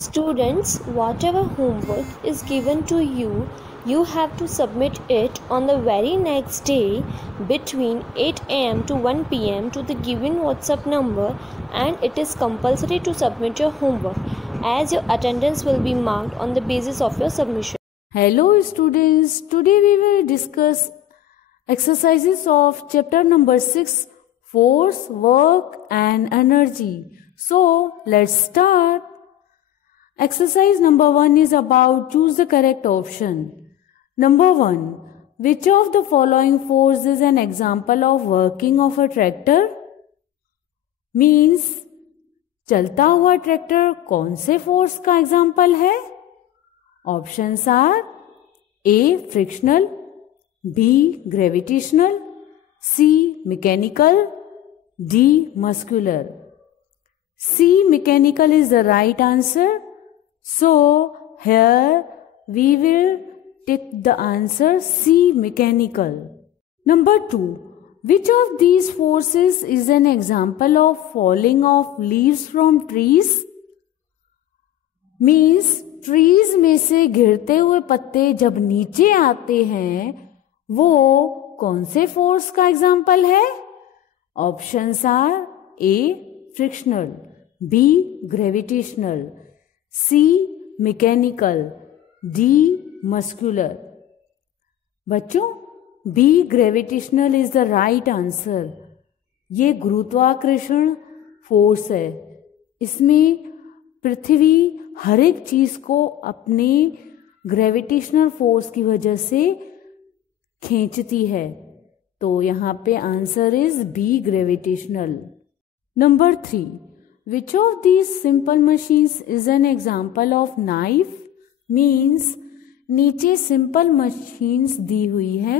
Students, whatever homework is given to you, you have to submit it on the very next day between 8 am to 1 pm to the given WhatsApp number, and it is compulsory to submit your homework as your attendance will be marked on the basis of your submission. Hello students, today we will discuss exercises of chapter number 6, Force, Work and Energy. So let's start. Exercise number 1 is about choose the correct option. Number 1. Which of the following force is an example of working of a tractor? Means चलता हुआ tractor कौन से force का example है? Options are A frictional, B gravitational, C mechanical, D muscular. C mechanical is the right answer. So here we will take the answer C mechanical. Number 2. Which of these forces is an example of falling of leaves from trees? Means trees में से गिरते हुए पत्ते जब नीचे आते हैं वो कौन से फोर्स का एग्जाम्पल है? Options are A frictional, B gravitational, C mechanical, D muscular. बच्चों B gravitational is the right answer. ये गुरुत्वाकर्षण फोर्स है. इसमें पृथ्वी हर एक चीज को अपने ग्रेविटेशनल फोर्स की वजह से खींचती है. तो यहाँ पे answer is B gravitational. Number 3. Which of these simple machines is an example of knife? Means नीचे simple machines दी हुई है.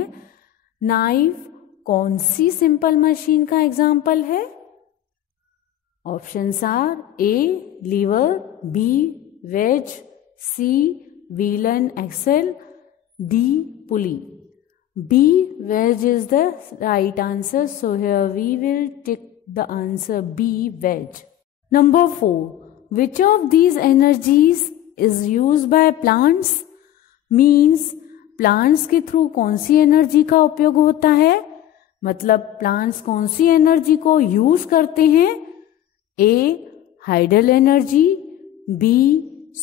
Knife कौन सी simple machine का example है? Options are A. lever, B. wedge, C. wheel and axle, D. pulley. B. wedge is the right answer. So here we will take the answer B wedge. Number 4. Which of these energies is used by plants? Means plants के through कौन सी energy का उपयोग होता है? मतलब plants कौन सी energy को use करते हैं? A. Hydel energy, B.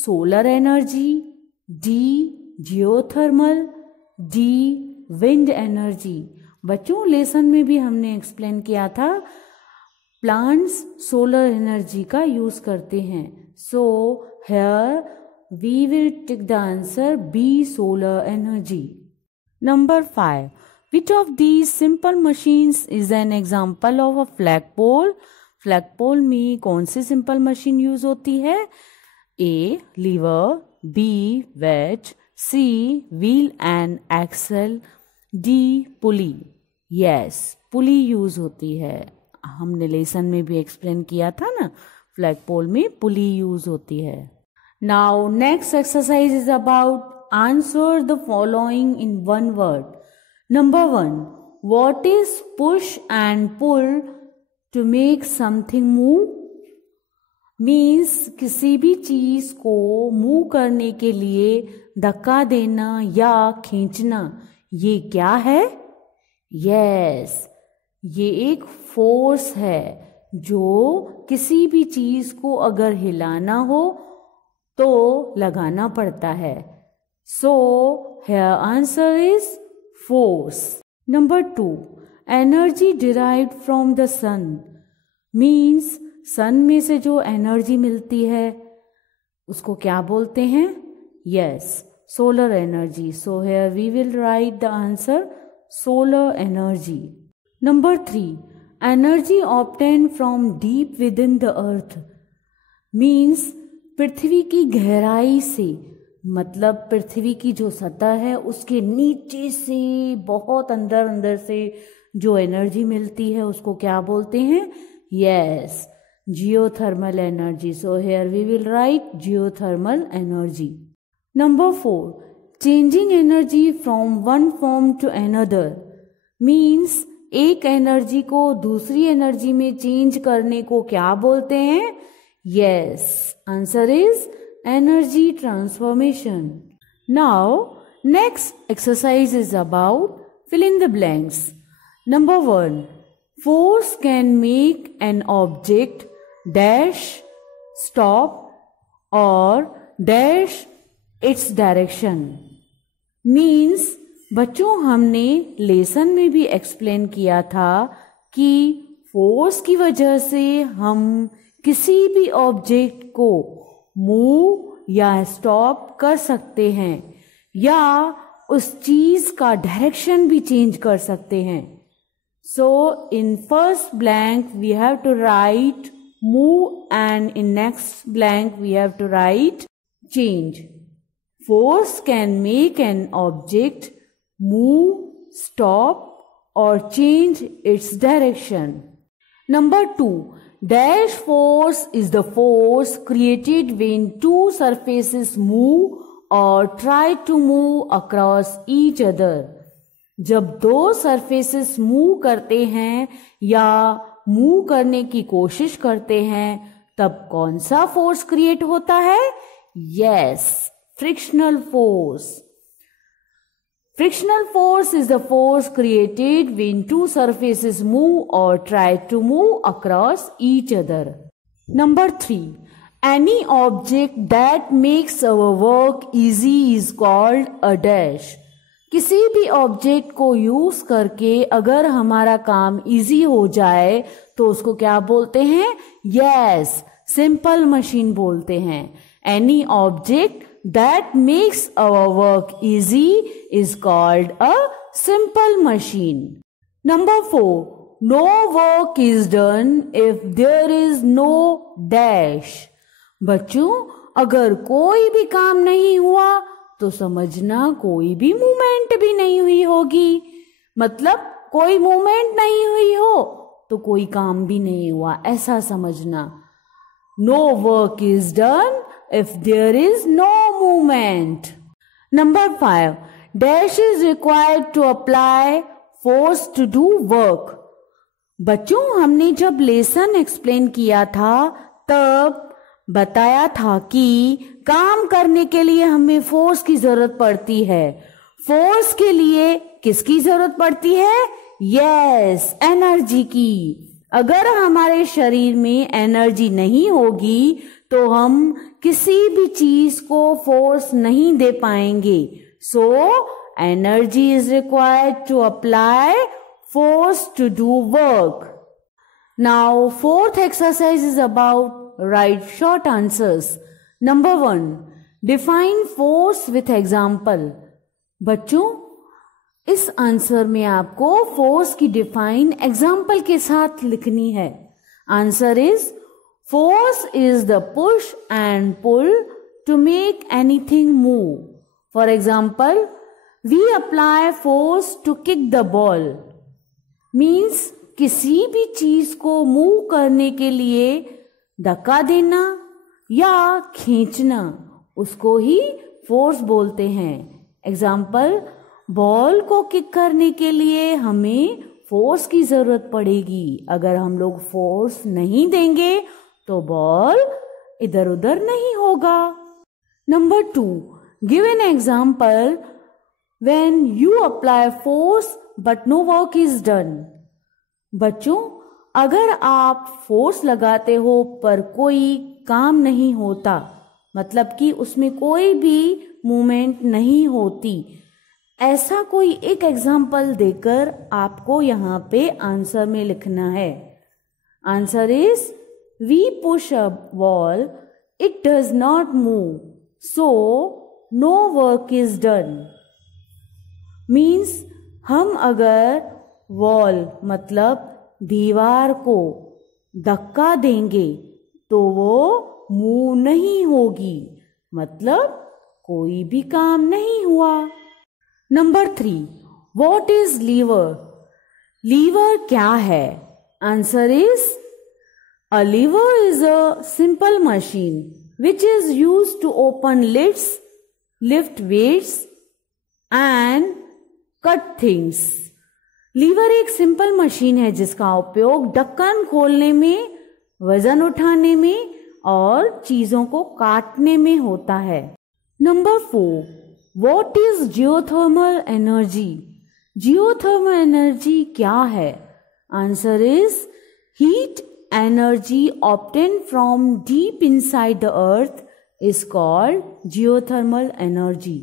Solar energy, D. Geothermal, D. Wind energy. बच्चों लेसन में भी हमने एक्सप्लेन किया था प्लांट्स सोलर एनर्जी का यूज करते हैं. So here we will take the answer B solar energy. Number 5. Which of these simple machines is an example of a flagpole? Flagpole में कौन सी सिंपल मशीन यूज होती है? A lever, B wedge, C wheel and axle, D pulley. Yes pulley use होती है. हमने lesson में भी एक्सप्लेन किया था ना फ्लैगपोल में पुली यूज होती है. Now next exercise is about answer the following in one word. Number 1. What is push and pull to make something move? Means किसी भी चीज को मूव करने के लिए धक्का देना या खींचना, ये क्या है? यस ये एक फोर्स है जो किसी भी चीज को अगर हिलाना हो तो लगाना पड़ता है. So here answer is force. Number 2. Energy derived from the sun. Means sun में से जो एनर्जी मिलती है उसको क्या बोलते हैं? Yes solar energy. So here we will write the answer solar energy. Number 3. Energy obtained from deep within the earth. Means पृथ्वी की गहराई से, मतलब पृथ्वी की जो सतह है उसके नीचे से बहुत अंदर अंदर से जो एनर्जी मिलती है उसको क्या बोलते हैं? Yes geothermal energy. So here we will write geothermal energy. Number 4. Changing energy from one form to another. Means एक एनर्जी को दूसरी एनर्जी में चेंज करने को क्या बोलते हैं? Yes answer is energy transformation. Now, next exercise is about fill in the blanks. Number 1. Force can make an object dash, stop or dash its direction. Means बच्चों हमने लेसन में भी एक्सप्लेन किया था कि फोर्स की वजह से हम किसी भी ऑब्जेक्ट को मूव या स्टॉप कर सकते हैं या उस चीज का डायरेक्शन भी चेंज कर सकते हैं. So in first blank we have to write move and in next blank we have to write change. Force can make an object move, stop or change its direction. Number 2. Dash force is the force created when two surfaces move or try to move across each other. जब दो surfaces move करते हैं या move करने की कोशिश करते हैं तब कौन सा force create होता है? Yes, frictional force. Frictional force is the force created when two surfaces move or try to move across each other. Number 3. Any object that makes our work easy is called a dash. किसी भी object को use करके अगर हमारा काम easy हो जाए तो उसको क्या बोलते हैं? Yes, simple machine बोलते हैं. Any object that makes our work easy is called a simple machine. Number 4. No work is done if there is no dash. बच्चों अगर कोई भी काम नहीं हुआ तो समझना कोई भी मूवमेंट भी नहीं हुई होगी. मतलब कोई मूवमेंट नहीं हुई हो तो कोई काम भी नहीं हुआ, ऐसा समझना. No work is done if there is no movement. Number 5. Dash is required to apply force to do work. बच्चों हमने जब लेसन एक्सप्लेन किया था तब बताया था कि काम करने के लिए हमें फोर्स की जरूरत पड़ती है. फोर्स के लिए किसकी जरूरत पड़ती है? यस, एनर्जी की. अगर हमारे शरीर में एनर्जी नहीं होगी तो हम किसी भी चीज को फोर्स नहीं दे पाएंगे. So energy is required to apply force to do work. Now fourth exercise is about write short answers. Number 1. Define force with example. बच्चों इस आंसर में आपको फोर्स की डिफाइन एग्जाम्पल के साथ लिखनी है. Answer is force is the push and pull to make anything move. For example, we apply force to kick the ball. Means किसी भी चीज को मूव करने के लिए धक्का देना या खींचना उसको ही फोर्स बोलते हैं. एग्जाम्पल, बॉल को किक करने के लिए हमें फोर्स की जरूरत पड़ेगी. अगर हम लोग फोर्स नहीं देंगे तो बॉल इधर उधर नहीं होगा. Number 2. Give an example when you apply force but no work is done. बच्चों अगर आप फोर्स लगाते हो पर कोई काम नहीं होता, मतलब कि उसमें कोई भी मूवमेंट नहीं होती, ऐसा कोई एक एग्जाम्पल देकर आपको यहाँ पे आंसर में लिखना है. Answer is we push a wall, it does not move, so no work is done. Means हम अगर वॉल मतलब दीवार को धक्का देंगे तो वो मूव नहीं होगी, मतलब कोई भी काम नहीं हुआ. Number 3. What is lever? Lever क्या है? Answer is a lever is a simple machine which is used to open lids, lift weights and cut things. Lever एक सिंपल मशीन है जिसका उपयोग ढक्कन खोलने में, वजन उठाने में और चीजों को काटने में होता है। Number 4, what is geothermal energy? Geothermal energy क्या है? Answer is heat energy obtained from deep inside the earth is called geothermal energy.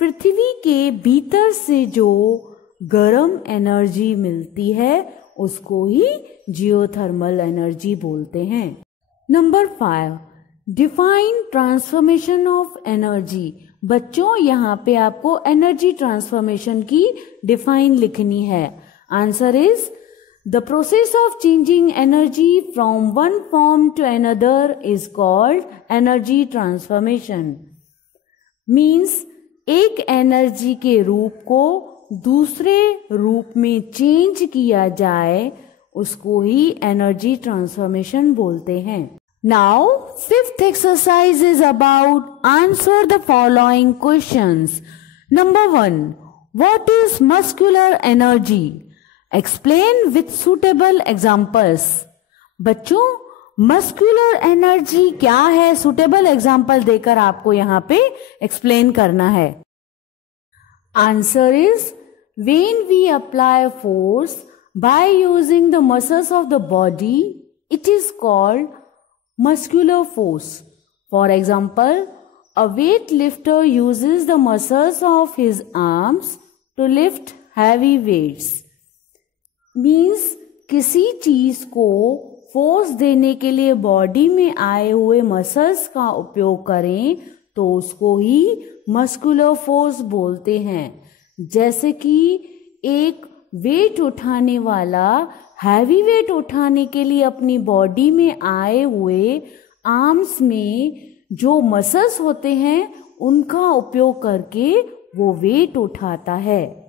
पृथ्वी के भीतर से जो गर्म एनर्जी मिलती है उसको ही जियोथर्मल एनर्जी बोलते हैं। Number 5, define transformation of energy. बच्चों यहाँ पे आपको एनर्जी ट्रांसफॉर्मेशन की डिफाइन लिखनी है। Answer is the process of changing energy from one form to another is called energy transformation. Means एक एनर्जी के रूप को दूसरे रूप में चेंज किया जाए उसको ही एनर्जी ट्रांसफॉर्मेशन बोलते हैं। Now 5th exercise is about answer the following questions. Number 1, what is muscular energy? Explain with suitable examples. बच्चों मस्कुलर एनर्जी क्या है? सुटेबल एग्जाम्पल देकर आपको यहाँ पे एक्सप्लेन करना है। Answer is when we apply force by using the muscles of the body, it is called muscular force. For example, a weightlifter uses the muscles of his arms to lift heavy weights. Means किसी चीज को force देने के लिए body में आए हुए muscles का उपयोग करें तो उसको ही मस्कुलर फोर्स बोलते हैं। जैसे कि एक वेट उठाने वाला हैवी वेट उठाने के लिए अपनी बॉडी में आए हुए आर्म्स में जो मसल्स होते हैं उनका उपयोग करके वो वेट उठाता है।